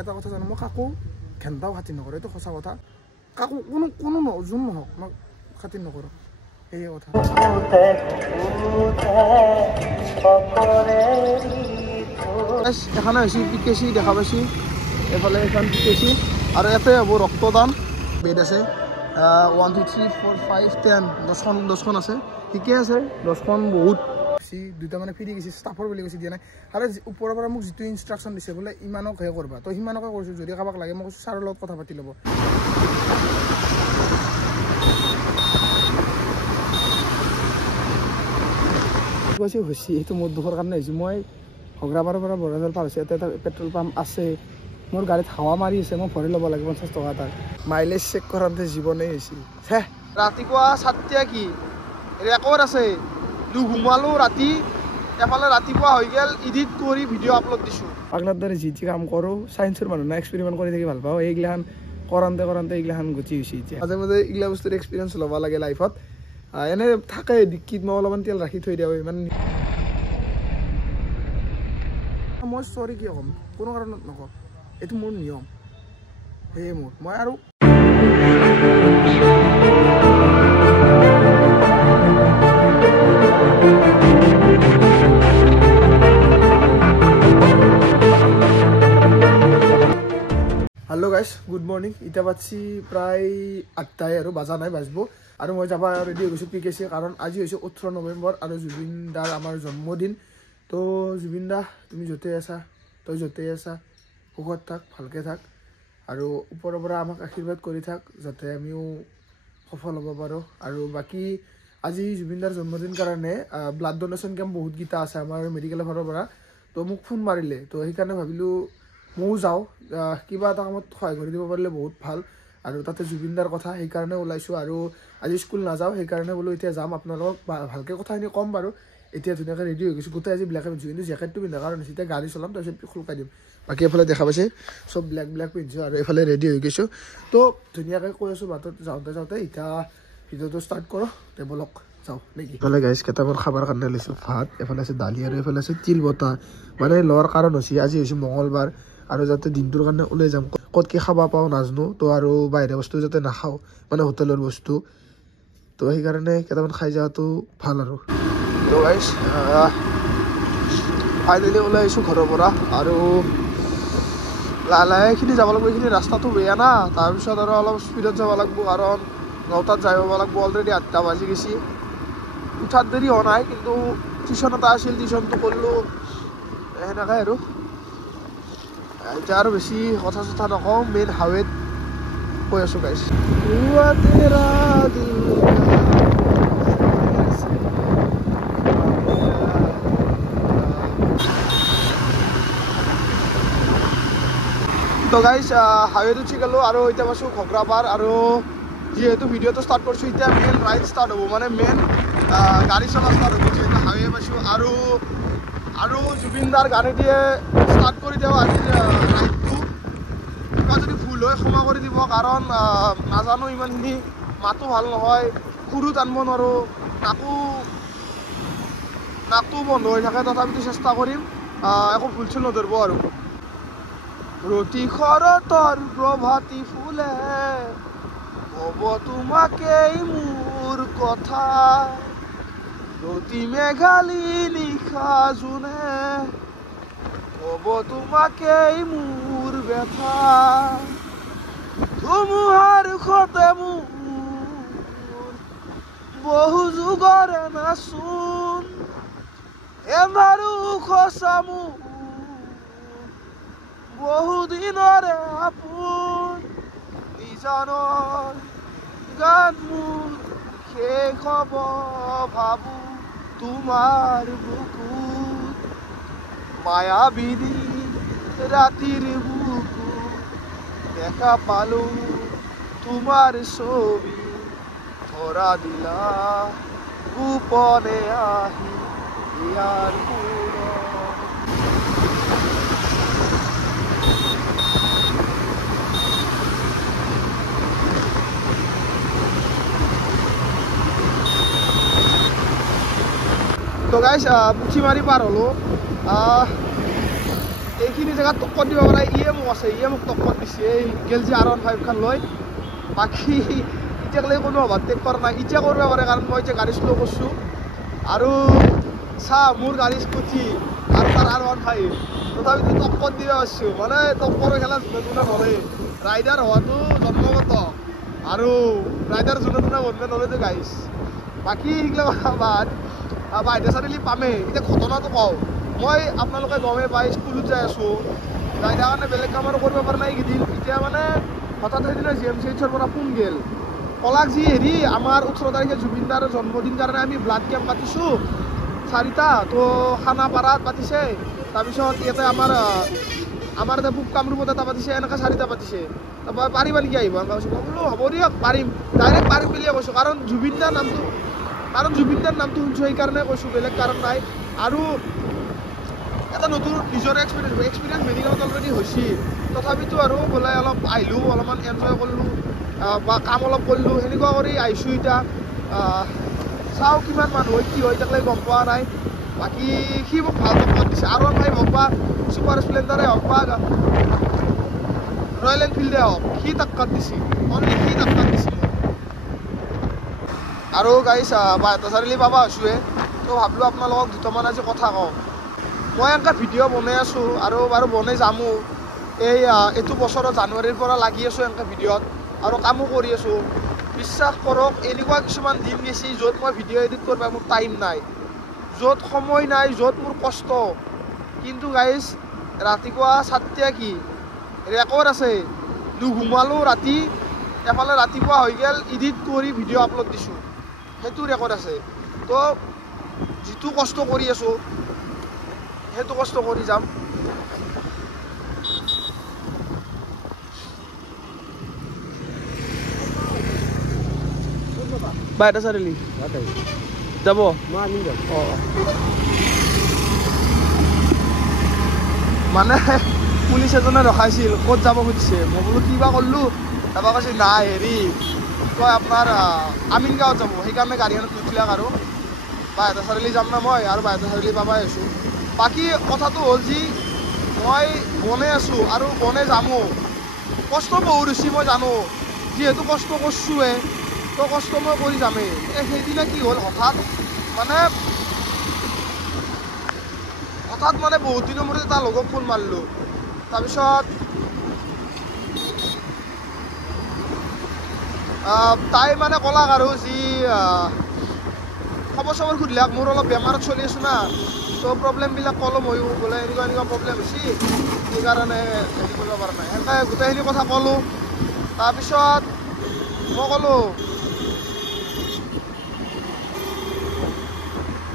এটা কথা জানো, মই কাকো ঘেণ্টাও খাতিৰ নকৰোঁ, এইটো সঁচা কথা। কাকো কোনো যোন নহওক মই খাতিৰ নকৰোঁ, সেয়ে কথা। এখানে হৈছে পিকেচি দেখা পাইছি, এফালে এখন পিকেচি আৰু ইয়াতে হ'ব ৰক্তদান। বেড আছে 1 2 3 4 5 10 10খন আছে, ঠিকে আছে। 10খন বহুত দুটা মানে ফ্ৰী গৈছে, ষ্টাফৰ বুলি কৈছে, দিয়া নাই। আৰু ওপৰৰ পৰা মোক যিটো ইনষ্ট্ৰাকশ্যন দিছে বোলে ইমানকহে কৰবা, তো সিমানকে কৰিছোঁ। যদি কাৰোবাক লাগে মই কৈছোঁ ছাৰৰ লগত কথা পাতি ল'ব। কৈছে হৈছে সেইটো মোৰ দুখৰ কাৰণে হৈছে। মই ঘগ্ৰাপাৰৰ পৰা বৰাজাল পাৰ হৈছে, এটা পেট্ৰল পাম্প আছে, মোৰ গাড়ীত হাৱা মাৰি আছে, মই ভৰি ল'ব লাগে 50 টকা তাৰ। মাইলেজ চেক কৰাতে জীৱনেই হৈছিল। হে ৰাতিপুৱা 7টা কি ৰেকৰ্ড আছে, ঘুমালোঁ ৰাতি, এফালে ৰাতিপুৱা হৈ গ'ল, এডিট কৰি ভিডিঅ' আপলোড দিছোঁ। পাগলাৰ দৰে যি কাম কৰোঁ, চায়েন্সৰ মানুহ না, এক্সপেৰিমেণ্ট কৰি থাকি ভাল পাওঁ। এইগিলাখান কৰান্তে এইগিলাখান গুচি গৈছে এতিয়া। মাজে মাজে এইগিলা বস্তুৰ এক্সপিৰিয়েঞ্চ ল'ব লাগে লাইফত। এনে থাকে ডিক্কিত মই অলপমান তেল ৰাখি থৈ দিওঁ ইমান। মই চৰি কিয় ক'ম, কোনো কাৰণত নকওঁ, এইটো মোৰ নিয়ম, সেয়ে মই আৰু হেল্ল' গাইজ, গুড মৰ্ণিং। এতিয়া বাজছি প্ৰায় 8টাই আৰু বাজা নাই, বাজিব। আৰু মই যাব ৰেডি হৈ গৈছোঁ পিকেচি, কাৰণ আজি হৈছে 18 নৱেম্বৰ আৰু জুবিন দাৰ আমাৰ জন্মদিন। তো জুবিন দা, তুমি য'তেই আছা, তই য'তেই আছা, সুখত থাক, ভালকৈ থাক, আৰু ওপৰৰ পৰা আমাক আশীৰ্বাদ কৰি থাক যাতে আমিও সফল হ'ব পাৰোঁ। আৰু বাকী আজি জুবিন দাৰ জন্মদিন কাৰণে ব্লাড ডনেশ্যন কেম্প বহুতকেইটা আছে আমাৰ মেডিকেলৰ ফালৰ পৰা। তো মোক ফোন মাৰিলে, তো সেইকাৰণে ভাবিলোঁ ময়ো যাওঁ, কিবা এটা কামত সহায় কৰি দিব পাৰিলে বহুত ভাল। আৰু তাতে জুবিন দাৰ কথা, সেইকাৰণে ওলাইছোঁ। আৰু আজি স্কুল নাযাওঁ, সেইকাৰণে বোলো এতিয়া যাম, আপোনালোকক ভালকৈ কথাখিনি ক'ম বাৰু। এতিয়া ধুনীয়াকৈ ৰেডি হৈ গৈছোঁ, গোটেই আজি ব্লেকে পিন্ধিছোঁ, কিন্তু জেকেটটো পিন্ধাৰ কাৰণ হৈছে এতিয়া গাড়ী চলাম, তাৰপিছত খুলকাই দিম। বাকী এফালে দেখা পাইছে চব ব্লেক পিন্ধিছোঁ, আৰু এইফালে ৰেডি হৈ গৈছোঁ। তো ধুনীয়াকৈ কৈ আছোঁ বাটত যাওঁতে এতিয়া ভিডিঅ'টো ষ্টাৰ্ট কৰোঁ, তে বলক যাওঁ নেকি। এইফালে গাইজ কেইটামান খাবৰ কাৰণে লৈছোঁ ভাত, এইফালে আছে দালি আৰু এইফালে আছে তিল বটা। মানে লোৱাৰ কাৰণ হৈছে আজি হৈছে মঙলবাৰ, আৰু যাতে দিনটোৰ কাৰণে ওলাই যাম, ক'ত কি খাব পাওঁ নাজানো, তো আৰু বাহিৰা বস্তু যাতে নাখাওঁ, মানে হোটেলৰ বস্তু, তো সেইকাৰণে কেইটামান খাই যোৱাটো ভাল আৰু। তো গাইজ ফাইনেলি ওলাই আহিছোঁ ঘৰৰ পৰা, আৰু লাহে এইখিনি যাব লাগিব। এইখিনি ৰাস্তাটো বেয়া না, তাৰপিছত আৰু অলপ স্পীডত যাব লাগিব, কাৰণ 9টাত যাই পাব লাগিব। অলৰেডি 8টা বাজি গৈছে, উঠাত দেৰি হোৱা নাই, কিন্তু টিউশ্যন এটা আছিল, টিউশ্যনটো কৰিলোঁ, সেনেকৈ আৰু। এতিয়া আৰু বেছি কথা চথা নকওঁ, মেইন হাৱেত কৈ আছোঁ গাইজ। তো গাইজ হাইৱেত উঠি গ'লোঁ, আৰু এতিয়া পাইছোঁ ঘগ্ৰাপাৰ। আৰু যিহেতু ভিডিঅ'টো ষ্টাৰ্ট কৰিছোঁ, এতিয়া মেইন ৰাইড ষ্টাৰ্ট হ'ব, মানে মেইন গাড়ী চলা ষ্টাৰ্ট হ'ব, যিহেতু হাইৱে পাইছোঁ। আৰু জুবিন দাৰ গাড়ী দিয়ে ষ্টাৰ্ট কৰি দিওঁ আজি ৰাইডটো। কিবা যদি ভুল হয় ক্ষমা কৰি দিব, কাৰণ নাজানো ইমানখিনি, মাতো ভাল নহয়, সুৰো টানিব নোৱাৰোঁ, নাকটো বন্ধ হৈ থাকে, তথাপিতো চেষ্টা কৰিম, একো ভুল চুল নধৰিব আৰু। ৰতি শৰতৰ প্ৰভাতী ফুলে ক'ব তোমাকেই মোৰ কথা, ৰতি মেঘালী নিশা জোনে ক'ব তোমাকেই মোৰ ব্যথা, ধুমুহাৰ সতে মোৰ বহু যুগৰে নাচোন, এবাৰো সঁচা মোৰ বহুদিনৰে আপোন, নিজানৰ গান মোৰ শেষ হ'ব ভাবোঁ তোমাৰ বুকুত, মায়াবিনী ৰাতিৰ বুকুত দেখা পালোঁ তোমাৰ ছবি, ধৰা দিলা গোপনে আহি ইয়াৰ তো গাইজ পুঠি মাৰি পাৰ হ'লোঁ। এইখিনি জেগাত টক্কৰ দিব পাৰে ইয়ে মোক আছে, ইয়ে মোক টক্কৰ দিছে এই গেলজি R15 খান লৈ। বাকী এতিয়ালৈকে কোনো অভাৰটেক কৰা নাই, এতিয়া কৰিব পাৰে কাৰণ মই এতিয়া গাড়ী শ্ল' কৰিছোঁ। আৰু চা মোৰ গাড়ী স্কুটি আৰু তাৰ R15 তথাপিতো টক্কৰ দিব পাৰিছোঁ, মানে টক্কৰৰ খেলা যোনে যোনে নৰে। ৰাইডাৰ হোৱাটো জন্মগত আৰু ৰাইডাৰ যোনে যোনে বনবে নৰেতো গাইছ। বাকী সেইগিলা কথা বাদ, বাইদেউ চাৰিআলি পামেই। এতিয়া ঘটনাটো কওঁ, মই আপোনালোকে গমেই পাই স্কুলত যাই আছোঁ, যাই তাৰ কাৰণে বেলেগ কাম আৰু কৰিব পৰা নাই এইকেইদিন। এতিয়া মানে হঠাৎ সেইদিনা GMCHৰ পৰা ফোন গেল, কলাক যি হেৰি আমাৰ 18 তাৰিখে জুবিন দাৰ জন্মদিন কাৰণে আমি ব্লাড কেম্প পাতিছোঁ 4টা, তো খানাপাৰাত পাতিছে, তাৰপিছত ইয়াতে আমাৰ এটা পূব কামৰূপত এটা পাতিছে, এনেকৈ 4টা পাতিছে। তাৰপৰা পাৰিবা নেকি আহিব? কৈছোঁ মই বোলো হ'ব দিয়ক পাৰিম, ডাইৰেক্ট পাৰিম বুলিয়ে কৈছোঁ, কাৰণ জুবিন দাৰ নামটো শুনিছোঁ সেইকাৰণে কৈছোঁ, বেলেগ কাৰণ নাই। আৰু এটা নতুন নিজৰ এক্সপিৰিয়েঞ্চ মেডিকেলত অলৰেডি হৈছে, তথাপিতো আৰু বোলে অলপ আহিলোঁ, অলপমান এনজয় কৰিলোঁ বা কাম অলপ কৰিলোঁ, সেনেকুৱা কৰি আহিছোঁ। এতিয়া চাওঁ কিমান মানুহ হয় কি হয় তাকলৈ গম পোৱা নাই। বাকী সি মোক ভাল টক্কৰ দিছে, R15 হওক বা ছুপাৰ স্প্লেণ্ডাৰে হওক বা ৰয়েল এনফিল্ডে হওক, সি টক্কৰ দিছে, অনলি সি টক্কৰ দিছে। আৰু গাইছ বাইদেউ চাৰিআলি পাবা হৈছোঁহে, তো ভাবিলোঁ আপোনালোকক দুটামান আজি কথা কওঁ। মই এনেকৈ ভিডিঅ' বনাই আছোঁ আৰু বাৰু বনাই যামো, এইটো বছৰৰ জানুৱাৰীৰ পৰা লাগি আছোঁ এনেকৈ ভিডিঅ'ত আৰু কামো কৰি আছোঁ। বিশ্বাস কৰক এনেকুৱা কিছুমান দিন গেছি য'ত মই ভিডিঅ' এডিট কৰিব মোৰ টাইম নাই, য'ত সময় নাই, য'ত মোৰ কষ্ট। কিন্তু গাইজ ৰাতিপুৱা 7টা কি ৰেকৰ্ড আছে, নুঘুমালোঁ ৰাতি, এফালে ৰাতিপুৱা হৈ গ'ল এডিট কৰি ভিডিঅ' আপলোড দিছোঁ, সেইটো ৰেকৰ্ড আছে। তো যিটো কষ্ট কৰি আছোঁ সেইটো কষ্ট কৰি যাম। বাইদেউ চাৰিআলি যাব মানে পুলিচ এজনে ৰখাইছিল, ক'ত যাব খুজিছে, মই বোলো কিবা কৰিলোঁ, তাৰপৰা কৈছে নাই হেৰি কয় আপোনাৰ আমিন গাঁৱত যাব, সেইকাৰণে গাড়ীখনত উঠিলাক আৰু বাইদেউ চাৰিআলি যাম না মই, আৰু বাইদেউ চাৰিআলি পাবাই আছোঁ। বাকী কথাটো হ'ল যি মই বনাই আছোঁ আৰু বনাই যামো, কষ্ট বহুত হৈছে মই জানো, যিহেতু কষ্ট কৰিছোঁৱে তো কষ্ট মই কৰি যামেই। সেইদিনা কি হ'ল হঠাৎ মানে বহুত দিনৰ মূৰত এটা লগক ফোন মাৰিলোঁ, তাৰপিছত তাই মানে ক'লাক আৰু যি খবৰ চবৰ সুধিলাক, মোৰ অলপ বেমাৰত চলি আছোঁ না, তো প্ৰব্লেমবিলাক ক'লোঁ ময়ো, বোলে এনেকুৱা প্ৰব্লেম হৈছে সেইকাৰণে হেৰি কৰিব পৰা নাই, সেনেকৈ গোটেইখিনি কথা ক'লোঁ। তাৰপিছত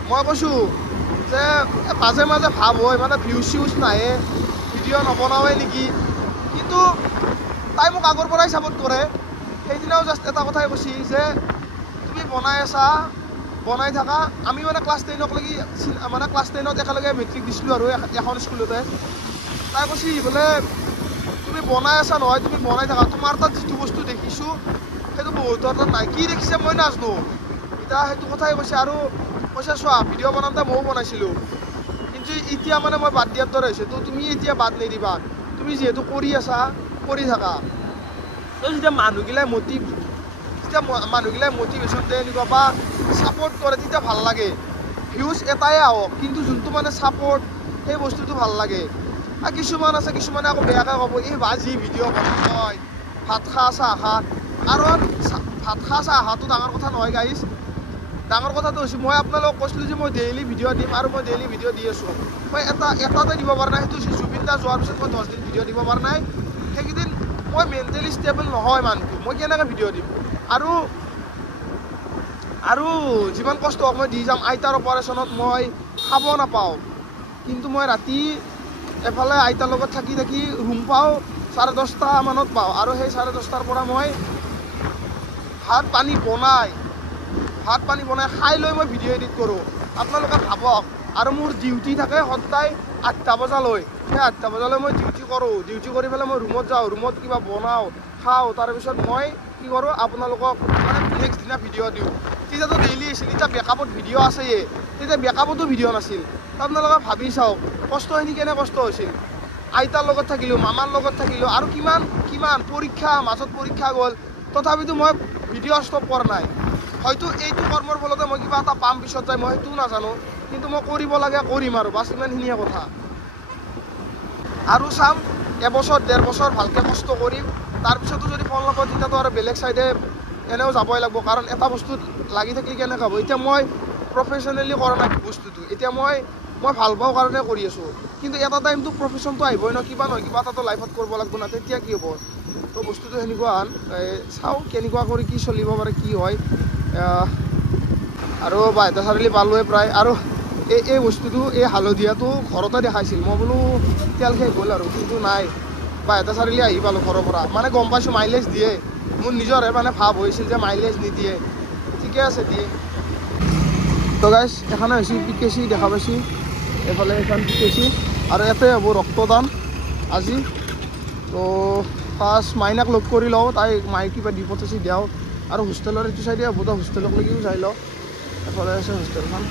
মই কৈছোঁ যে মাজে মাজে ভাব হয় মানে ভিউজ চিউজ নাহে, ভিডিঅ' নবনাওৱে নেকি, কিন্তু তাই মোক আগৰ পৰাই ছাপোৰ্ট কৰে। সেইদিনাও জাষ্ট এটা কথাই কৈছে যে তুমি বনাই থাকা। আমি মানে ক্লাছ 10লৈকে মানে ক্লাছ 10ত একেলগে মেট্ৰিক দিছিলোঁ আৰু এখন স্কুলতে। তাই কৈছে বোলে তুমি বনাই আছা নহয়, তুমি বনাই থাকা, তোমাৰ তাত যিটো বস্তু দেখিছোঁ সেইটো বহুতৰ তাত নাই, কি দেখিছে মই নাজানো, এতিয়া সেইটো কথাই কৈছে। আৰু কৈছে চোৱা ভিডিঅ' বনাওঁতে ময়ো বনাইছিলোঁ, কিন্তু এতিয়া মানে মই বাদ দিয়াৰ দৰে হৈছে, তো তুমি এতিয়া বাদ নিদিবা, তুমি যিহেতু কৰি আছা কৰি থাকা। তো যেতিয়া মানুহগিলাই মটিভেশ্যন দিয়ে এনেকুৱা বা ছাপোৰ্ট কৰে তেতিয়া ভাল লাগে। ভিউজ এটাই আহক, কিন্তু যোনটো মানে ছাপোৰ্ট সেই বস্তুটো ভাল লাগে। আৰু কিছুমান আছে, কিছুমানে আকৌ বেয়াকৈ ক'ব, এই বাজি ভিডিঅ' বনাই ভাত খা চাহ খা, কাৰণ ভাত খা চাহ খাটো ডাঙৰ কথা নহয় গাইজ। ডাঙৰ কথাটো হৈছে মই আপোনালোকক কৈছিলোঁ যে মই ডেইলি ভিডিঅ' দিম আৰু মই ডেইলি ভিডিঅ' দি আছোঁ। মই এটাতে দিব পৰা নাই, সেইটো হৈছে জুবিন দা যোৱাৰ পিছত মই 10 দিন ভিডিঅ' দিব পৰা নাই। সেইকেইদিন মই মেণ্টেলি ষ্টেবল নহয় মানুহটো, মই কেনেকৈ ভিডিঅ' দিম। আৰু যিমান কষ্ট হওক মই দি যাম। আইতাৰ অপাৰেশ্যনত মই খাব নাপাওঁ, কিন্তু মই ৰাতি এফালে আইতাৰ লগত থাকি ৰুম পাওঁ 10:30 মানত পাওঁ, আৰু সেই 10:30 পৰা মই ভাত পানী বনাই খাই লৈ মই ভিডিঅ' এডিট কৰোঁ, আপোনালোকে ভাবক। আৰু মোৰ ডিউটি থাকে সদায় 8টা বজালৈ, সেই 8টা বজালৈ মই ডিউটি কৰোঁ। ডিউটি কৰি পেলাই মই ৰুমত যাওঁ, ৰুমত কিবা বনাওঁ খাওঁ, তাৰপিছত মই কি কৰোঁ আপোনালোকক মানে নেক্সট দিনা ভিডিঅ' দিওঁ। তেতিয়াতো ডেইলি আছিল, এতিয়া বেকআপত ভিডিঅ' আছেয়ে, তেতিয়া বেকআপতো ভিডিঅ' নাছিল। আপোনালোকে ভাবি চাওক কষ্টখিনি কেনে কষ্ট হৈছিল। আইতাৰ লগত থাকিলোঁ, মামাৰ লগত থাকিলোঁ, আৰু কিমান কিমান পৰীক্ষা মাজত পৰীক্ষা গ'ল, তথাপিতো মই ভিডিঅ' ষ্টপ কৰা নাই। হয়তো এইটো কৰ্মৰ ফলতে মই কিবা এটা পাম পিছত যায়, মই সেইটোও নাজানো, কিন্তু মই কৰিব লাগে কৰিম আৰু বাছ ইমানখিনিয়ে কথা। আৰু চাম এবছৰ 1.5 বছৰ ভালকৈ কষ্ট কৰিম, তাৰপিছতো যদি ফল নাপাওঁ তেতিয়াতো আৰু বেলেগ চাইডে এনেও যাবই লাগিব, কাৰণ এটা বস্তুত লাগি থাকিলে কেনেকৈ হ'ব। এতিয়া মই প্ৰফেশ্যনেলি কৰা নাই বস্তুটো, এতিয়া মই ভাল পাওঁ কাৰণে কৰি আছোঁ, কিন্তু এটা টাইমটো প্ৰফেশ্যনটো আহিবই ন, কিবা নহয় কিবা এটাতো লাইফত কৰিব লাগিব না, তেতিয়া কি হ'ব। তো বস্তুটো সেনেকুৱা আন চাওঁ কেনেকুৱা কৰি কি চলিব পাৰে কি হয়। আৰু বাইহাটা চাৰিআলি পালোৱে প্ৰায়। আৰু এই বস্তুটো এই হালধীয়াটো ঘৰতে দেখাইছিল, মই বোলো তেল শেষ গ'ল আৰু, কিন্তু নাই, বাইহাটা চাৰিআলি আহি পালোঁ ঘৰৰ পৰা। মানে গম পাইছোঁ মাইলেজ দিয়ে, মোৰ নিজৰে মানে ভাৱ হৈছিল যে মাইলেজ নিদিয়ে, ঠিকে আছে দিয়ে। তো গাইজ এখানে হৈছে পিকেচি দেখা পাইছি, এইফালে এখন পিকেচি, আৰু ইয়াতে হ'ব ৰক্তদান আজি। তো ফাৰ্ষ্ট মাইনাক লগ কৰি লওঁ, তাই মায়ে কিবা দি পঠাইছি দিয়াওঁ, আৰু হোষ্টেলৰ এইটো চাইডে হ'ব, তো হোষ্টেলক লৈও যাই লওঁ, এফালে আছে হোষ্টেলখন।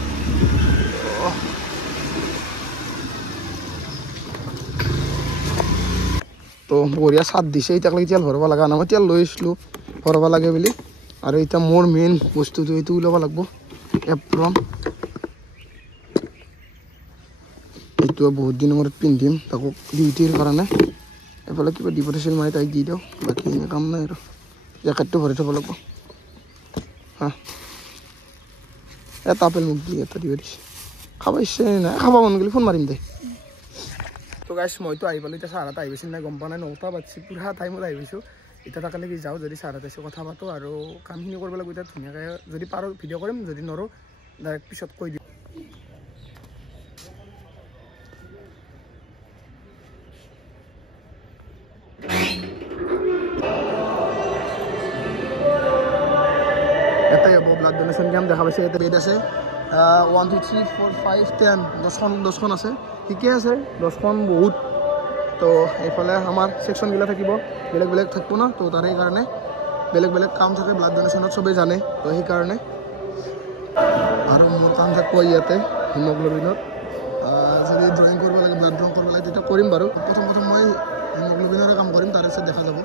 তো বঢ়িয়া চাট দিছে, এতিয়ালৈকে তেল ভৰাব লগা নাই, মই তেল লৈ আহিছিলোঁ ভৰাব লাগে বুলি। আৰু এতিয়া মোৰ মেইন বস্তুটো এইটো ওলাব লাগিব, এপ্ৰন। এইটো বহুত দিনৰ মূৰত পিন্ধিম তাকো ডিউটিৰ কাৰণে। এফালে কিবা দি পঠাইছিল মায়ে, তাইক দি দিওঁ, বাকী এনে কাম নাই আৰু। জেকেটটো ভৰাই থ'ব লাগিব হা। এটা আপেল মোক দি এটা দিব দিছে, খাব ইচ্ছা নাই, খাব মন গ'লে ফোন মাৰিম দে। তো গাইছ মইতো আহি পালোঁ, এতিয়া চাহাত আহি পাইছিল নাই গম পোৱা নাই, 9টা বাজিছে, পুৰা টাইমত আহি পাইছোঁ। এতিয়া তালৈকে যাওঁ, যদি চাহাত আছে কথা পাতোঁ আৰু কামখিনি কৰিব লাগিব। এতিয়া ধুনীয়াকৈ যদি পাৰোঁ ভিডিঅ' কৰিম, যদি নোৱাৰোঁ ডাইৰেক্ট পিছত কৈ দিম। এটাই হ'ব ব্লাড ডোনেশ্যন কেম্প দেখা পাইছে, ইয়াতে বেড আছে 1 2 3 4 5 10 10খন আছে, ঠিকে আছে 10খন বহুত। তো এইফালে আমাৰ ছেকশ্যনবিলাক থাকিব, বেলেগ বেলেগ থাকিব ন, তো তাৰে কাৰণে বেলেগ বেলেগ কাম থাকে ব্লাড ডোনেশ্যনত, চবেই জানে, তো সেইকাৰণে। আৰু মোৰ কাম থাকিব ইয়াতে হিমগ্ল'বিনত, যদি ড্ৰয়িং কৰিব লাগে, ব্লাড ড্ৰয়িং কৰিব লাগে তেতিয়া কৰিম বাৰু। প্ৰথম মই হিমগ্ল'বিনৰে কাম কৰিম, তাৰে পিছত দেখা যাব।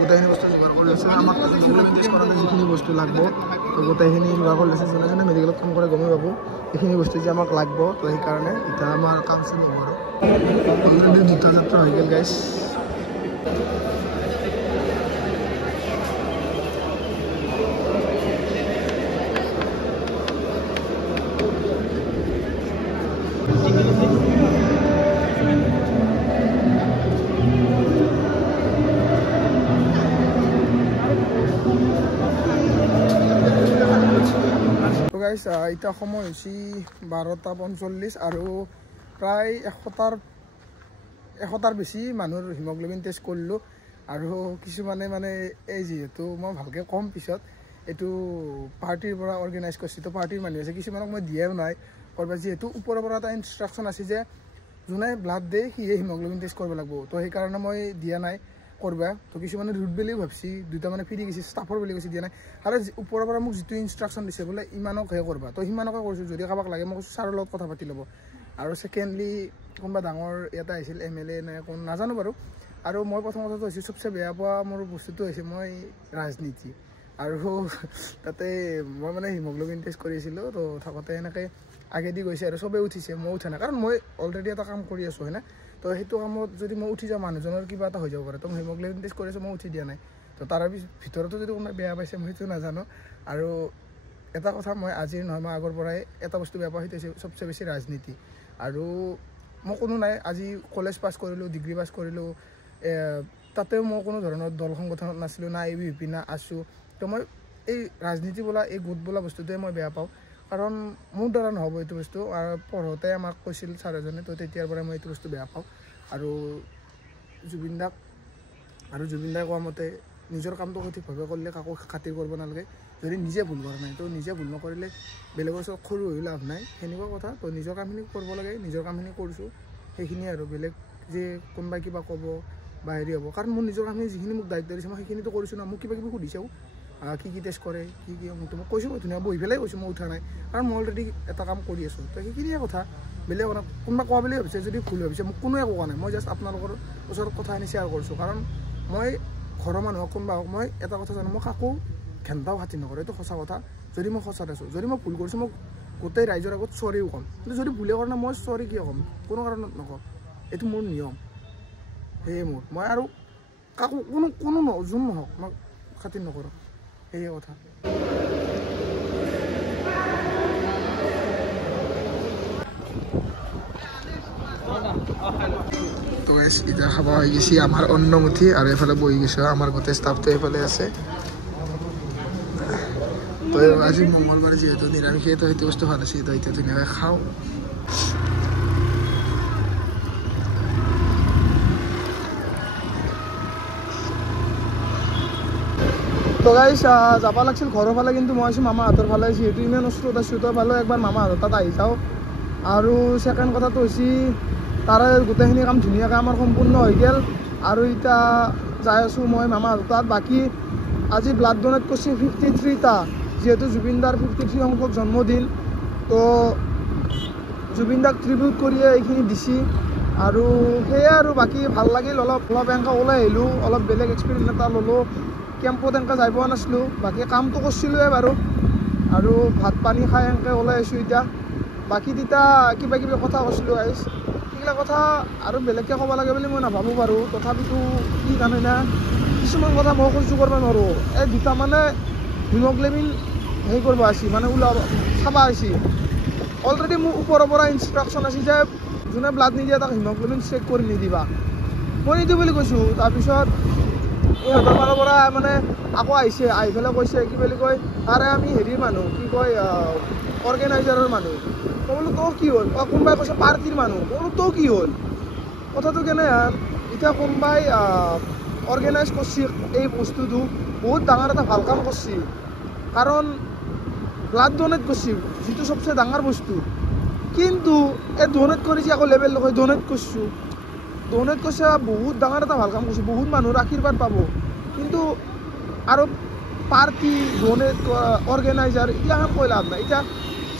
গোটেইখিনি বস্তু যোগাৰ কৰি আছে, আমাক টেষ্ট কৰাতে যিখিনি বস্তু লাগিব, তো গোটেইখিনি যোগাৰ কৰি আছে। যোনে যোনে মেডিকেলত কাম কৰে গমেই পাব এইখিনি বস্তু যে আমাক লাগিব, তো সেইকাৰণে এতিয়া আমাৰ কাম চলি হ'ব আৰু। অলৰেডি 2টা যাত্ৰা হৈ গ'ল গাইজ। গাইজ এতিয়া সময় হৈছে 12:45 আৰু প্ৰায় 100টাৰ বেছি মানুহৰ হিমগ্ল'বিন টেষ্ট কৰিলোঁ। আৰু কিছুমানে মানে এই যিহেতু মই ভালকৈ ক'ম পিছত, এইটো পাৰ্টিৰ পৰা অৰ্গেনাইজ কৰিছে, তো পাৰ্টিৰ মানুহ আছে, কিছুমানক মই দিয়াও নাই কৰবাত, যিহেতু ওপৰৰ পৰা এটা ইনষ্ট্ৰাকশ্যন আছে যে যোনে ব্লাড দিয়ে সিয়ে হিমগ্ল'বিন টেষ্ট কৰিব লাগিব, তো সেইকাৰণে মই দিয়া নাই কৰবা। তো কিছুমানে ৰুট বুলিও ভাবছি, দুটা মানে ফিৰি গৈছে, ষ্টাফৰ বুলি কৈছে, দিয়া নাই। আৰু ওপৰৰ পৰা মোক যিটো ইনষ্ট্ৰাকশ্যন দিছে বোলে ইমানকহে কৰবা, তো সিমানকে কৰিছোঁ। যদি কাৰোবাক লাগে মই কৈছোঁ ছাৰৰ লগত কথা পাতি ল'ব। আৰু ছেকেণ্ডলি কোনোবা ডাঙৰ ইয়াতে আহিছিল, MLA নে কোন নাজানো বাৰু। আৰু মই প্ৰথম কথাটো হৈছে চবচে বেয়া পোৱা মোৰ বস্তুটো হৈছে মই ৰাজনীতি। আৰু তাতে মই মানে হিমগ্ল'বিন টেষ্ট কৰিছিলোঁ, তো থাকোঁতে এনেকৈ আগেদি গৈছে আৰু চবেই উঠিছে, মই উঠা নাই, কাৰণ মই অলৰেডি এটা কাম কৰি আছোঁ হয়নে। তো সেইটো কামত যদি মই উঠি যাওঁ মানুহজনৰ কিবা এটা হৈ যাব পাৰে, তো মই হিমগ্ল'বিন টেষ্ট কৰি আছোঁ, মই উঠি দিয়া নাই। তো তাৰ ভিতৰতো যদি কোনোবাই বেয়া পাইছে মই সেইটো নাজানো। আৰু এটা কথা মই আজিৰ নহয়, মই আগৰ পৰাই এটা বস্তু বেয়া পাওঁ, সেইটো হৈছে চবচে বেছি ৰাজনীতি। আৰু মই কোনো নাই, আজি কলেজ পাছ কৰিলোঁ, ডিগ্ৰী পাছ কৰিলোঁ, তাতেও মই কোনো ধৰণৰ দল সংগঠনত নাছিলোঁ, না ABVP না আছোঁ। তো মই এই ৰাজনীতি বোলা এই গোট বোলা বস্তুটোৱে মই বেয়া পাওঁ, কাৰণ মোৰ দ্বাৰা নহ'ব এইটো বস্তু। আৰু পঢ়োঁতে আমাক কৈছিল ছাৰ এজনে, তো তেতিয়াৰ পৰাই মই এইটো বস্তু বেয়া পাওঁ। আৰু জুবিন দাই কোৱা মতে নিজৰ কামটো সঠিকভাৱে কৰিলে কাকো খাতিৰ কৰিব নালাগে। যদি নিজে ভুল কৰা নাই, তো নিজে ভুল নকৰিলে বেলেগৰ ওচৰত সৰু হৈ লাভ নাই, সেনেকুৱা কথা। তো নিজৰ কামখিনি কৰিব লাগে, নিজৰ কামখিনি কৰিছোঁ, সেইখিনিয়ে আৰু। বেলেগ যে কোনোবাই কিবা ক'ব বা হেৰি হ'ব কাৰণ মোৰ নিজৰ কামখিনি যিখিনি মোক দায়িত্ব দিছে মই সেইখিনিতো কৰিছোঁ না মোক কিবা কিবি সুধিছেও কি টেষ্ট কৰে কি মোক কৈছোঁ মই ধুনীয়া বহি পেলাই কৈছোঁ মই উঠা নাই কাৰণ মই অলৰেডি এটা কাম কৰি আছোঁ তো সেইখিনিয়ে কথা বেলেগ কথা কোনোবা কোৱা বুলি ভাবিছে যদি ভুল ভাবিছে মোক কোনোৱে কোৱা নাই মই জাষ্ট আপোনালোকৰ ওচৰত কথাখিনি শ্বেয়াৰ কৰিছোঁ কাৰণ মই ঘৰৰ মানুহক কোনোবা হওক মই এটা কথা জানো মই কাকো ঘেণ্টাও খাতি নকৰোঁ এইটো সঁচা কথা যদি মই সঁচাত আছোঁ যদি মই ভুল কৰিছোঁ মোক গোটেই ৰাইজৰ আগত চৰিও ক'ম কিন্তু যদি ভুলে কৰা নাই মই চৰি কিয় ক'ম কোনো কাৰণত নকওঁ এইটো মোৰ নিয়ম সেয়ে মোৰ মই আৰু কাকো কোনো যোন নহওক মই খাতিৰ নকৰোঁ সেয়ে কথা তো গাইছ এতিয়া খাব হৈ গৈছে আমাৰ অন্নমুঠি আৰু এইফালে বহি গৈছোঁ আমাৰ গোটেই ষ্টাফটো এইফালে আছে তো আজি মঙ্গলবাৰ যিহেতু নিৰামিষে তো সেইটো বস্তু ভাল আছে তো এতিয়া ধুনীয়াকৈ খাওঁ তো গাইছ যাব লাগিছিল ঘৰৰ ফালে কিন্তু মই আছোঁ মামাহঁতৰ ফালে যিহেতু ইমান ওচৰত আছোঁ তো পালোঁ একবাৰ মামাহঁতৰ তাত আহি যাওঁ আৰু ছেকেণ্ড কথাটো হৈছে তাৰে গোটেইখিনি কাম ধুনীয়াকৈ আমাৰ সম্পূৰ্ণ হৈ গ'ল আৰু এতিয়া যাই আছোঁ মই মামাহঁতৰ তাত বাকী আজি ব্লাড ডনেট কৰিছে 53টা যিহেতু জুবিন দাৰ 53 সংখ্যক জন্মদিন তো জুবিন দাক ট্ৰিবিউট কৰিয়ে এইখিনি দিছে আৰু সেয়াই আৰু বাকী ভাল লাগিল অলপ এনেকৈ ওলাই আহিলোঁ অলপ বেলেগ এক্সপিৰিয়েঞ্চ এটা ল'লোঁ কেম্পত এনেকৈ যাই পোৱা নাছিলোঁ বাকী কামটো কৰিছিলোঁৱে বাৰু আৰু ভাত পানী খাই এনেকৈ ওলাই আহিছোঁ এতিয়া বাকী তেতিয়া কিবা কিবি কথা কৈছিলোঁ গাইছ সেইবিলাক কথা আৰু বেলেগকৈ ক'ব লাগে বুলি মই নাভাবোঁ বাৰু তথাপিতো কি জানে না কিছুমান কথা মই সহ্য কৰিব নোৱাৰোঁ এই দুটা মানে হিমগ্ল'বিন হেৰি কৰিব আছে মানে ওলাব চাব আছে অলৰেডি মোৰ ওপৰৰ পৰা ইনষ্ট্ৰাকশ্যন আছে যে যোনে ব্লাড নিদিয়ে তাক হিমগ্ল'বিন চেক কৰি নিদিবা মই নিদিওঁ বুলি কৈছোঁ তাৰপিছত সিহঁতৰ ফালৰ পৰা মানে আকৌ আহিছে আহি পেলাই কৈছে কি বুলি কয় আৰে আমি হেৰিৰ মানুহ কি কয় অৰ্গেনাইজাৰৰ মানুহ মই বোলো তই কি হ'ল কোনোবাই কৈছে পাৰ্টিৰ মানুহ মই বোলো তই কি হ'ল কথাটো কেনে এতিয়া কোনোবাই অৰ্গেনাইজ কৰিছে এই বস্তুটো বহুত ডাঙৰ এটা ভাল কাম কৰিছে কাৰণ ব্লাড ডনেট কৰিছে যিটো চবচে ডাঙৰ বস্তু কিন্তু এই ডনেট কৰিছে আকৌ লেবেল লগাই ডনেট কৰিছোঁ ডনেট কৰিছে বহুত ডাঙৰ এটা ভাল কাম কৰিছে বহুত মানুহৰ আশীৰ্বাদ পাব কিন্তু আৰু পাৰ্টি ডনেট অৰ্গেনাইজাৰ এইগিলাখন কৈ লাভ নাই এতিয়া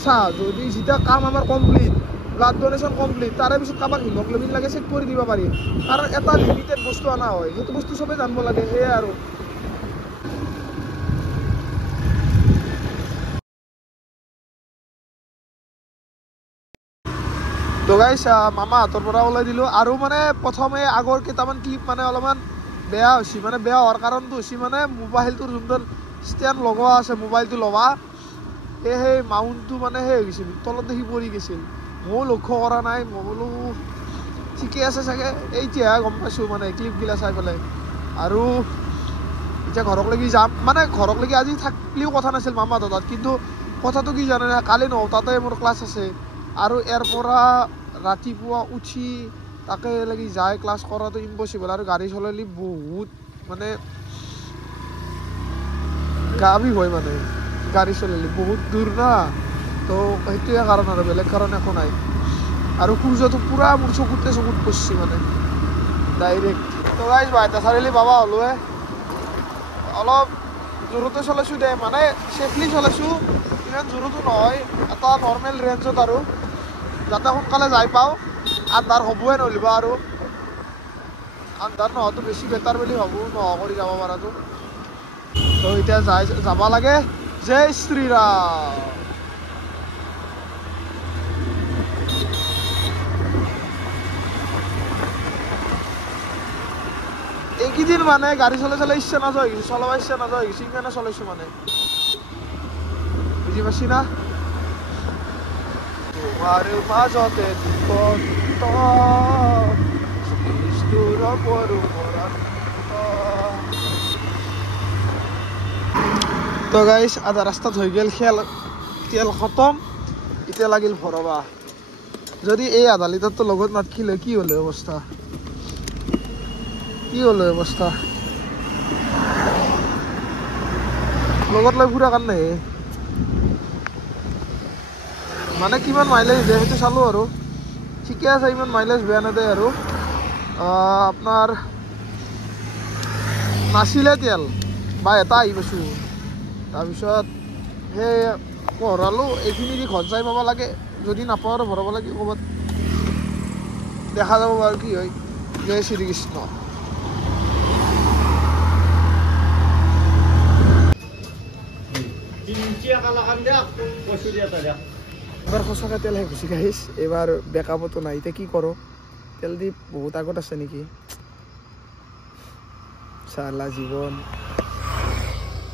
চাহ যদি যেতিয়া কাম আমাৰ কমপ্লিট ব্লাড ডনেশ্যন কমপ্লিট তাৰে পিছত কাৰোবাক হিমগ্ল'বিন লাগে চেক কৰি দিব পাৰি কাৰণ এটা লিমিটেড বস্তু অনা হয় সেইটো বস্তু চবেই জানিব লাগে সেয়াই আৰু তো গাইছ মামাহঁতৰ পৰা ওলাই দিলোঁ আৰু মানে প্ৰথমে আগৰ কেইটামান ক্লিপ মানে অলপমান বেয়া হৈছে মানে বেয়া হোৱাৰ কাৰণটো হৈছে মানে মোবাইলটোৰ যোনটো ষ্টেণ্ড লগোৱা আছে মোবাইলটো ল'বা সেই মাউণ্টটো মানে সেই হৈ গৈছিল তলত দেখি পৰি গৈছিল ময়ো লক্ষ্য কৰা নাই মই বোলো ঠিকে আছে চাগে এতিয়াহে গম পাইছোঁ মানে ক্লিপগিলা চাই পেলাই আৰু এতিয়া ঘৰকলৈকে যাম মানে ঘৰকলৈকে আজি থাকিলেও কথা নাছিল মামাহঁতৰ তাত কিন্তু কথাটো কি জানে কালি 9টাতে মোৰ ক্লাছ আছে আৰু ইয়াৰ পৰা ৰাতিপুৱা উঠি তাকে লাগি যায় ক্লাছ কৰাটো ইম্পচিবল আৰু গাড়ী চলালে বহুত মানে গা বিষ হয় মানে গাড়ী চলালে বহুত দূৰ না তো সেইটোৱে কাৰণ আৰু বেলেগ কাৰণ একো নাই আৰু সূৰ্যটো পূৰা মোৰ চকুত পৰছি মানে ডাইৰেক্ট তো গাইছ বাইতা চাৰিআলি বাবা হ'লোৱে অলপ জোৰতে চলাইছোঁ দে মানে ছেফলি চলাইছোঁ ইমান জোৰতো নহয় এটা নৰ্মেল ৰেঞ্জত আৰু যাতে সোনকালে যাই পাওঁ আন্ধাৰ হ'বই নলিব আৰু আন্ধাৰ নোহোৱাটো বেছি বেটাৰ বুলি ভাবোঁ নোহোৱা কৰি যাব পৰাটো তো এতিয়া যাব লাগে জয় শ্ৰীৰাম এইকেইদিন মানে গাড়ী চলাই ইচ্ছা নাযোৱা হৈ গৈছে চলাব ইচ্ছা নাযোৱা হৈ গৈছে সেইকাৰণে চলাইছোঁ মানে বুজি পাইছি না তোমাৰ মাজতে তো গাইছ আধা ৰাস্তাত হৈ গ'ল তেল খতম এতিয়া লাগিল ভৰাবা যদি এই আধা লিটাৰটো লগত নাথাকিলে কি হ'লে অৱস্থা লগত লৈ ফুৰা কাৰণে মানে কিমান মাইলেজ দিয়ে সেইটো চালোঁ আৰু ঠিকে আছে ইমান মাইলেজ বেয়া নেদে আৰু আপোনাৰ নাছিলে তেল বা এটা আহি পাইছোঁ তাৰপিছত সেই ভৰালোঁ এইখিনি দি ঘৰত যাই পাব লাগে যদি নাপাওঁ আৰু ভৰাব লাগে ক'ৰবাত দেখা যাব বাৰু কি হয় জয় শ্ৰীকৃষ্ণ এবাৰ সঁচাকৈ তেল শেষ গুচি গাইছ এইবাৰ বেকআপতো নাই এতিয়া কি কৰোঁ তেল দি বহুত আগত আছে নেকি চালা জীৱন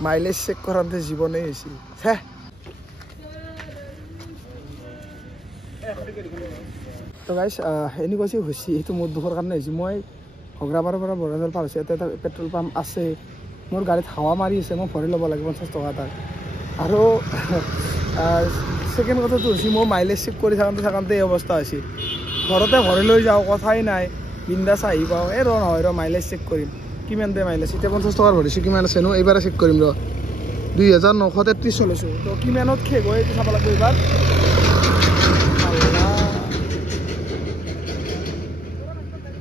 মাইলেজ চেক কৰাতে জীৱনেই হৈছিল হে তো গাইছ এনেকুৱা হৈছে হৈছে সেইটো মোৰ দুখৰ কাৰণে হৈছে মই ঘগ্ৰাপাৰৰ পৰা বৰাজৰ পাৰ হৈছে এটা পেট্ৰল পাম্প আছে মোৰ গাড়ীত হাৱা মাৰি আছে মই ভৰি ল'ব লাগে 50 টকা এটা আৰু ছেকেণ্ড কথাটো হৈছে মই মাইলেজ চেক কৰি থাকোঁতে এই অৱস্থা হৈছিল ঘৰতে ভৰি লৈ যাওঁ কথাই নাই বিন্দাছ আহি পাওঁ এই নহয় মাইলেজ চেক কৰিম কিমান দে মাইলেজ এতিয়া 50 টকাৰ ভৰিছোঁ কিমান আছে নো এইবাৰ চেক কৰিম 2933 চলিছোঁ তো কিমানত শেষ হয় এইটো চাব লাগিব এইবাৰ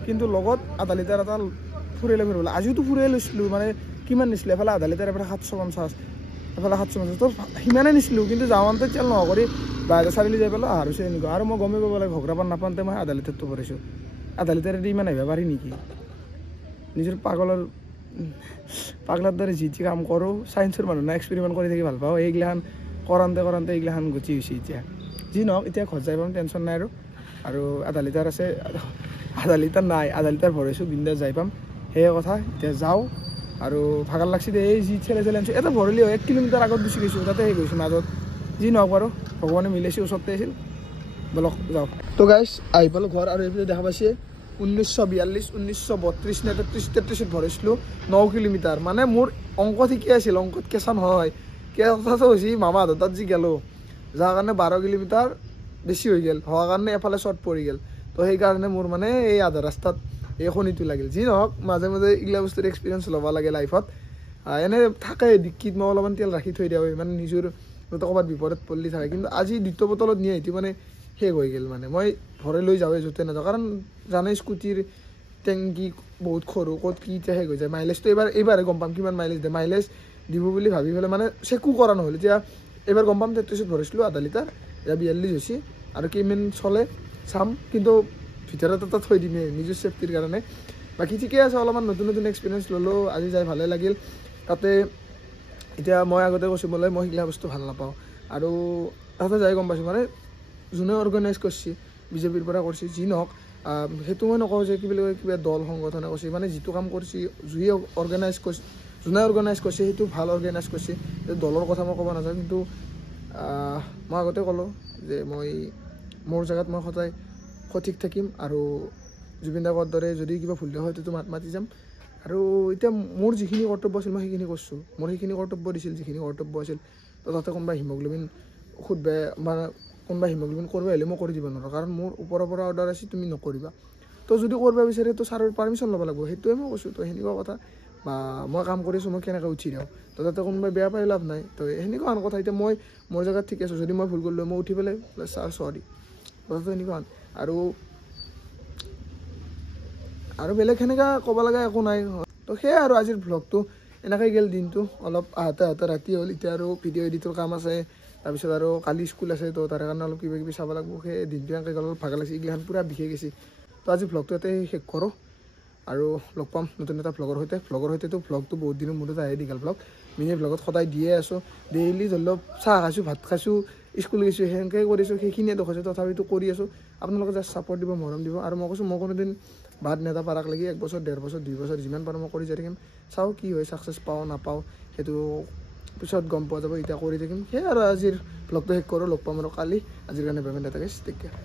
কিন্তু লগত আধা লিটাৰ এটা ফুৰিলে ফুৰিবলৈ আজিওতো ফুৰিয়ে লৈছিলোঁ মানে কিমান নিছিলোঁ এফালে আধা লিটাৰ এফালে 750 এফালে 750 তো সিমানে নিছিলোঁ কিন্তু যাওঁতে তেল নহয় কৰি বাইৰে চাৰিলি যাই পেলাই আহাৰ হৈছে এনেকুৱা আৰু মই গমেই পাব লাগে ঘগ্ৰাপাৰ নাপাওঁতে মই আধা লিটাৰটো ভৰিছোঁ আধা লিটাৰেদি ইমান আহিব পাৰি নেকি নিজৰ পাগলাৰ দৰে যি কাম কৰোঁ চায়েন্সৰ মানুহ না এক্সপেৰিমেণ্ট কৰি থাকি ভাল পাওঁ এইগিলাখান কৰাওঁতে এইগিলাখান গুচি গৈছে এতিয়া যি নহওক এতিয়া ঘৰত যাই পাম টেনশ্যন নাই আৰু আধা লিটাৰ আছে আধা লিটাৰ নাই আধা লিটাৰ ভৰাইছোঁ বিন্দাছ যাই পাম সেয়ে কথা এতিয়া যাওঁ আৰু ভাগৰ লাগছি দে এই যি ঠেলে আনিছোঁ এটা ভৰিলি 1 কিলোমিটাৰ আগত গুচি গৈছোঁ তাতে সেই গৈছোঁ মাজত যি নহওক বাৰু ভগৱানে মিলাইছে ওচৰতে আছিল বলক যাওঁ তো গাইছ আহি পালোঁ ঘৰ আৰু এইফালে দেখা পাইছে 1942 1932 নে 33 ভৰাইছিলোঁ 9 কিলোমিটাৰ মানে মোৰ অংক ঠিকে আছিল অংকত কেঁচা নহয় কথাটো হৈছে মামা তাত যি গেলোঁ যাৰ কাৰণে 12 কিলোমিটাৰ বেছি হৈ গ'ল হোৱাৰ কাৰণে এফালে শ্বৰ্ট পৰি গ'ল তো সেইকাৰণে মোৰ মানে এই আধা ৰাস্তাত এই শনিটো লাগিল যি নহওক মাজে মাজে এইগিলা বস্তুৰ এক্সপিৰিয়েঞ্চ ল'ব লাগে লাইফত এনে থাকে ডিক্কিত মই অলপমান তেল ৰাখি থৈ দিয়া হয় মানে নিজৰ ক'ৰবাত বিপদত পৰি থাকে কিন্তু আজি দ্বিতীয় বটলত নিয়ে সেইটো মানে শেষ হৈ গ'ল মানে মই ভৰাই লৈ যাওঁৱে য'তে নাযাওঁ কাৰণ জানে স্কুটিৰ টেংকি বহুত সৰু ক'ত কি এতিয়া শেষ হৈ যায় মাইলেজটো এইবাৰে গম পাম কিমান মাইলেজ দিয়ে মাইলেজ দিব বুলি ভাবি পেলাই মানে চেকো কৰা নহ'ল এতিয়া এইবাৰ গম পাম 33 ভৰাইছিলোঁ আধা লিটাৰ এতিয়া 42 হৈছে আৰু কিমান চলে চাম কিন্তু ভিতৰত এটা থৈ দিমে নিজৰ চেফটিৰ কাৰণে বাকী ঠিকে আছে অলপমান নতুন এক্সপিৰিয়েঞ্চ ল'লোঁ আজি যাই ভালে লাগিল তাতে এতিয়া মই আগতে কৈছোঁ বোলে মই সেইগিলা বস্তু ভাল নাপাওঁ আৰু তাতে যাই গম পাইছোঁ মানে যোনে অৰ্গেনাইজ কৰিছে বিজেপিৰ পৰা কৰিছে যি নহওক সেইটো মই নকওঁ যে কি বুলি কয় কিবা দল সংগঠনে কৰিছে মানে যিটো কাম কৰিছে যোনে অৰ্গেনাইজ কৰিছে সেইটো ভাল অৰ্গেনাইজ কৰিছে দলৰ কথা মই ক'ব নাযাওঁ কিন্তু মই আগতে ক'লোঁ যে মই মোৰ জেগাত মই সদায় সঠিক থাকিম আৰু জুবিন দা কোৱাৰ দৰে যদি কিবা ভুল হয় তেতিয়া মাতি যাম আৰু এতিয়া মোৰ যিখিনি কৰ্তব্য আছিল মই সেইখিনি কৰিছোঁ মোৰ সেইখিনি কৰ্তব্য দিছিল যিখিনি কৰ্তব্য আছিল তো তাতে কোনোবা হিমগ্ল'বিন সুধবে বা কোনোবা হিমগ্ল'বিন কৰিব আহিলে মই কৰি দিব নোৱাৰোঁ কাৰণ মোৰ ওপৰৰ পৰা অৰ্ডাৰ আছে তুমি নকৰিবা তো যদি কৰিব বিচাৰে তো ছাৰৰ পাৰ্মিশ্যন ল'ব লাগিব সেইটোৱে মই কৈছোঁ তো সেনেকুৱা কথা বা মই কাম কৰিছোঁ মই কেনেকৈ উঠি দিওঁ তো তাতে কোনোবাই বেয়া পাই লাভ নাই তো সেনেকুৱা কথা এতিয়া মই মোৰ জেগাত ঠিক আছোঁ যদি মই ভুল কৰিলোঁ মই উঠি পেলাই ছাৰ চৰি কথাটো এনেকুৱা আৰু বেলেগ সেনেকুৱা ক'ব লগা একো নাই তো সেয়াই আৰু আজিৰ ভ্লগটো এনেকৈ গ'ল দিনটো অলপ আহোঁতে ৰাতি হ'ল এতিয়া আৰু ভিডিঅ' এডিটৰ কাম আছে তাৰপিছত আৰু কালি স্কুল আছে তো তাৰ কাৰণে অলপ কিবা কিবি চাব লাগিব সেই দিনটো এনেকৈ গ'ল অলপ ভাগৰ লাগিছে এইগিলাখান পূৰা বিষাই গৈছে তো আজি ভ্লগটো ইয়াতে শেষ কৰোঁ আৰু লগ পাম নতুন এটা ভ্লগৰ সৈতেতো ভ্লগটো বহুত দিনৰ মূৰত আহে দীঘল ভ্লগ মিনি ভ্লগত সদায় দিয়ে আছোঁ ডেইলি ধৰি লওক চাহ খাইছোঁ ভাত খাইছোঁ স্কুল গৈছোঁ সেনেকৈ কৰিছোঁ সেইখিনিয়ে দেখাইছোঁ তথাপিতো কৰি আছোঁ আপোনালোকে জাষ্ট ছাপৰ্ট দিব মৰম দিব আৰু মই কৈছোঁ মই কোনোদিন বাদ নেদা পাৰাক লাগি 1 বছৰ 1.5 বছৰ 2 বছৰ যিমান পাৰোঁ মই কৰি যাই থাকিম চাওঁ কি হয় ছাকচেছ পাওঁ নাপাওঁ সেইটো পিছত গম পোৱা যাব এতিয়া কৰি থাকিম সেয়াই আৰু আজিৰ ভ্লগটো শেষ কৰোঁ লগ পাম আৰু কালি আজিৰ কাৰণে বেমেণ্ট এটা গাইছ টেক কেয়াৰ